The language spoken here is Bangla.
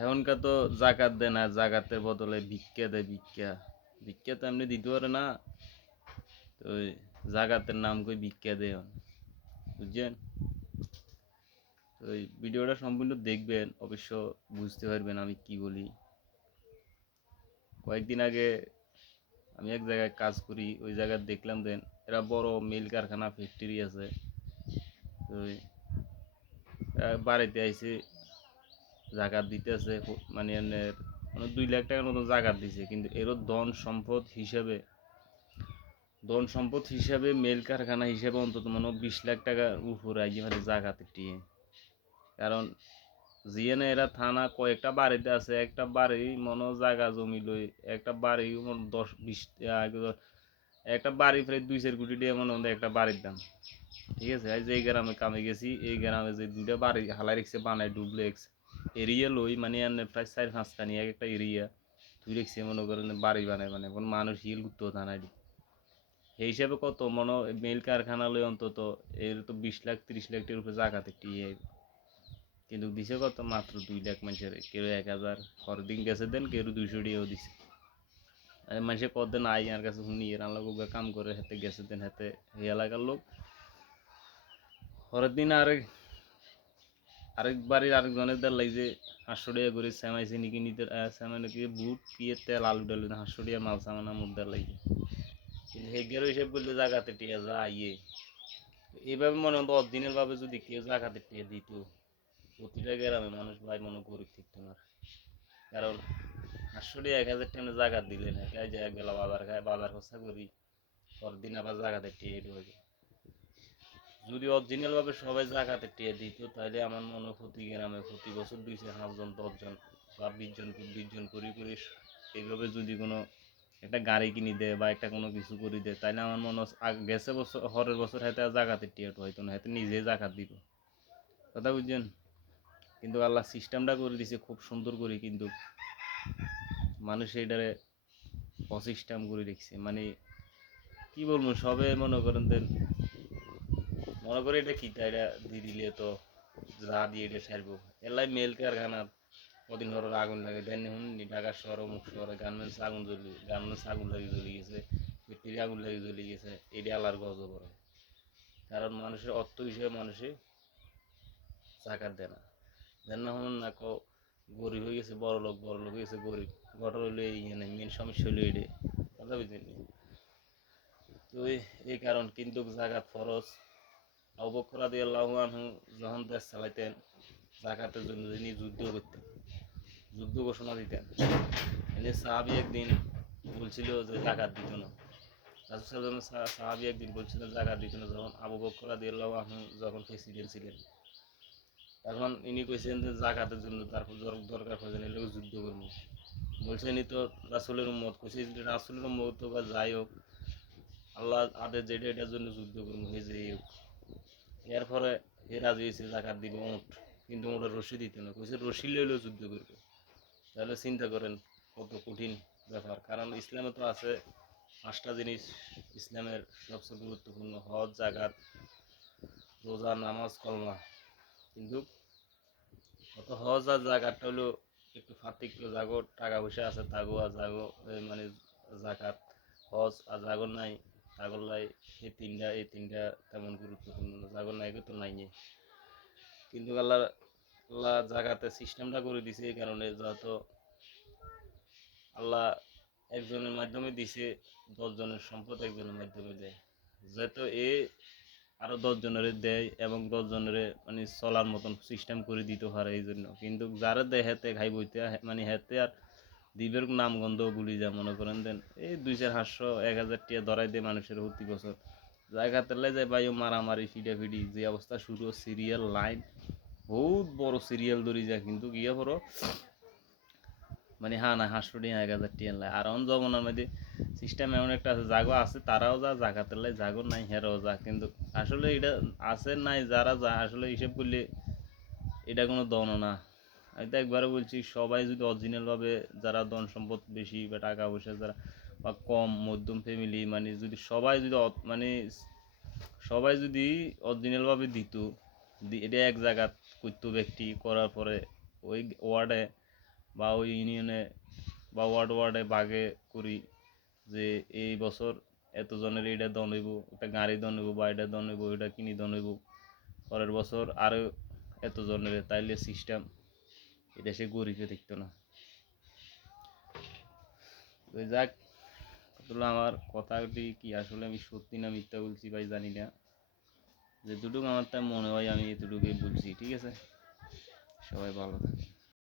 এখনকার তো জাকাত দেয় না, জাকাতের বদলে ভিক্ষা দেয়। ভিক্ষা ভিক্ষা তো এমনি দিতে পারে না, তো ওই জাকাতের নাম করে ভিক্ষা দেয়, বুঝছেন? তো ওই ভিডিওটা সম্পূর্ণ দেখবেন, অবশ্য বুঝতে পারবেন আমি কি বলি। কয়েকদিন আগে আমি এক জায়গায় কাজ করি, ওই জায়গায় দেখলাম দেন এরা বড় মিল কারখানা ফ্যাক্টরি আছে। তো বাড়িতে আইসে জাকাত দিতেছে, মানে মানে 2 লাখ টাকার মতো জাকাত দিছে, কিন্তু এরও ধন সম্পদ হিসাবে মেল কারখানা হিসাবে অন্তত মনে 20 লাখ টাকার উপরে আইয়ে মানে জাকাতে টিয়ে। কারণ জিএনে এরা থানা কয়েকটা বাড়িতে আছে, একটা বাড়ি মনে জায়গা জমি লই, একটা বাড়ি মনে 10-20, একটা বাড়ি প্রায় 2-4 কোটি টাকা মনে হয় একটা বাড়ির দাম। ঠিক আছে, আজ এই গ্রামে কামে গেছি, এই গ্রামে যে 2টা বাড়ি হালাই রেখছে বানায় ডুপ্লেক্স এরিয়া লই, মানে প্রায় 4-5 খানি এক একটা এরিয়া তুই রেখছে মনে করেন বাড়ি বানায়, মানে কোনো মানুষ হিল করতেও থানায়। সেই হিসাবে কত মনে মিল কারখানা লই অন্তত এর তো 20 লাখ 30 লাখ টাকার উপরে জাকাতে টিয়ে, কিন্তু দিছে কত মাত্র 2 লাখ মানুষের, কেউ 1000 দিন গেছে দেন, কেউ 200 টাকাও দিছে। মানুষের কদিন আই আর কাছে শুনি এর আনলো কাম করে হাতে গেছে দেন হাতে এই এলাকার লোক পরের দিন আরেক বাড়ির আরেকজনের দ্বার লাগছে 500 টাকা করে সেমাই চিনি কিনিতে, সেমাই নাকি বুট পিয়ে তেল আলু ডালু 500 টাকা মাল সামানা মুদ্রার লাগছে, কিন্তু হেগেরও হিসেব করলে জায়গাতে টিয়া যা আইয়ে। এইভাবে মনে হতো অরিজিনাল ভাবে যদি কেউ জায়গাতে টিয়া দিত, প্রতিটা গ্রামে মানুষ ভাই মনে গরিব থাকতো না। কারণ 500 টাকা 1000 টাকা জায়গা দিলে না, তাই যে একবেলা বাজার খায়, বাজার খরচা করি, পরের দিন আবার জায়গাতে টিয়া ঢুকে। যদি অরিজিনাল ভাবে সবাই জায়গাতে টিয়া দিত, তাহলে আমার মনে হয় প্রতি গ্রামে প্রতি বছর 2-5 জন 10 জন বা 20 জন করে এইভাবে যদি কোনো একটা গাড়ি কিনে দেয় বা একটা কোনো কিছু করে দেয়, তাইলে আমার মনে হয় গেছে বছর হরের বছর হাতে জায়গাতে টিয়াট হয়তো না, হাতে নিজে জাকাত দিব। কথা বুঝছেন? কিন্তু আল্লাহ সিস্টেমটা করে দিছে খুব সুন্দর করে, কিন্তু মানুষ এইটারে অসিস্টেম করে রেখেছে। মানে কি বলবো, সবে মনে করেন দেন মনে করে এটা কি এটা দিয়ে দিলে তো যা দিয়ে এটা সারবো। এলাই মেল কারখানা কদিন ধরে আগুন লাগে দেন, ঢাকা শহর অমুক শহরে গার্মেন্টস আগুন লাগে জ্বলে গেছে, ফ্যাক্টরি আগুন লাগে জ্বলে গেছে, এটা আল্লাহর গজব করে। কারণ মানুষের অর্থ হিসেবে মানুষে জাকাত দেয় না, দেন না হন না গরিব হয়ে গেছে বড় লোক হয়ে গেছে গরিব, ঘটনা হইলো এইখানে মেন সমস্যা হইলো এটা। কথা বুঝলেন? তো এই কারণ, কিন্তু জাকাত ফরজ। আবু বকর রাদিয়াল্লাহু আনহু যখন দেশ চালাইতেন, জাকাতের জন্য তিনি যুদ্ধ করতেন, যুদ্ধ ঘোষণা দিতেন। এনে সাহাবি একদিন বলছিল যে জাকাত দিত না, রাসূল সাল্লাল্লাহু আলাইহি ওয়াসাল্লাম সাহাবি একদিন বলছিলেন জাকাত দিত না, যখন আবু বকর রাদিয়াল্লাহু আনহু যখন প্রেসিডেন্ট ছিলেন, তখন ইনি কইছেন যে জাকাতের জন্য তারপর দরকার পড়ে না, এগুলো যুদ্ধ করবো। বলছেন ই তো রাসূলের উম্মত, কইছে যে রাসূলের উম্মত তো বা যাই হোক, আল্লাহ আদেশ যেটা এটার জন্য যুদ্ধ করবো, এই যে এরপরে এ রাজি হয়েছে জাকাত দিব উঁট, কিন্তু ওটা রশি দিতে না, কইছে রশি লইলেও যুদ্ধ করবে। তাহলে চিন্তা করেন কত কঠিন ব্যাপার। কারণ ইসলামে তো আছে 5টা জিনিস ইসলামের সবচেয়ে গুরুত্বপূর্ণ: হজ, জাকাত, রোজা, নামাজ, কলমা। কিন্তু কত হজ আর জাকাতটা হলো একটু পার্থক্য, জাগো টাকা পয়সা আছে তাগো আর জাগো মানে জাকাত, হজ আর জাগর নাই তাগর লাই, এই তিনটা তেমন গুরুত্বপূর্ণ না, জাগর নাই তো নাই। কিন্তু আল্লাহ জাকাতের সিস্টেমটা করে দিছে এই কারণে, যত আল্লাহ একজনের মাধ্যমে দিছে, 10 জনের সম্পদ একজনের মাধ্যমে দেয়, যাতে এ আরো 10 জনের দেয় এবং 10 জনের মানে চলার মতন সিস্টেম করে দিতে পারে এই জন্য। কিন্তু যারা দেয় হেতে খাই বইতে, মানে হেতে আর দ্বীপের নাম গন্ধ বলি যা মনে করেন দেন এই 2-4-500-1000 টাকা ধরাই দেয় মানুষের প্রতি বছর। জায়গাতে যায় ভাই মারামারি ফিডাফিডি যে অবস্থা শুরু, সিরিয়াল লাইন বহুত বড় সিরিয়াল ধরি যায়, কিন্তু গিয়ে পড়ো মানে হ্যাঁ না 500 টাকা 1000 টাকা লাই। আর অন জমানার মধ্যে সিস্টেম এমন একটা আছে, জাগো আছে তারাও যা, জাগাতের লাই জাগো নাই হেরাও যা, কিন্তু আসলে এটা আছে নাই যারা যা আসলে হিসেব করলে এটা কোনো দন না। আমি তো একবারে বলছি, সবাই যদি অরিজিনালভাবে, যারা ধন সম্পদ বেশি বা টাকা পয়সা যারা বা কম মধ্যম ফ্যামিলি, মানে যদি সবাই যদি মানে সবাই যদি অরিজিনালভাবে দিত, এটা এক জায়গা করতো ব্যক্তি করার পরে ওই ওয়ার্ডে বা ওই ইউনিয়নে বা ওয়ার্ডে ভাগে করি যে এই বছর এতজনের এইটা দন হইব, একটা গাড়ি দন হইব বা এটা দন হইব, এটা কিনি দন হইব, পরের বছর আরও এতজনের, তাইলে সিস্টেম এদেশে গরিবে দেখতো না। তো যাক, আসলে আমার কথাটি কি আসলে আমি সত্যি না মিথ্যা বলছি ভাই জানি না, যেটুকু আমার তাই মনে হয় আমি এতটুকুই বলছি। ঠিক আছে, সবাই ভালো থাকে।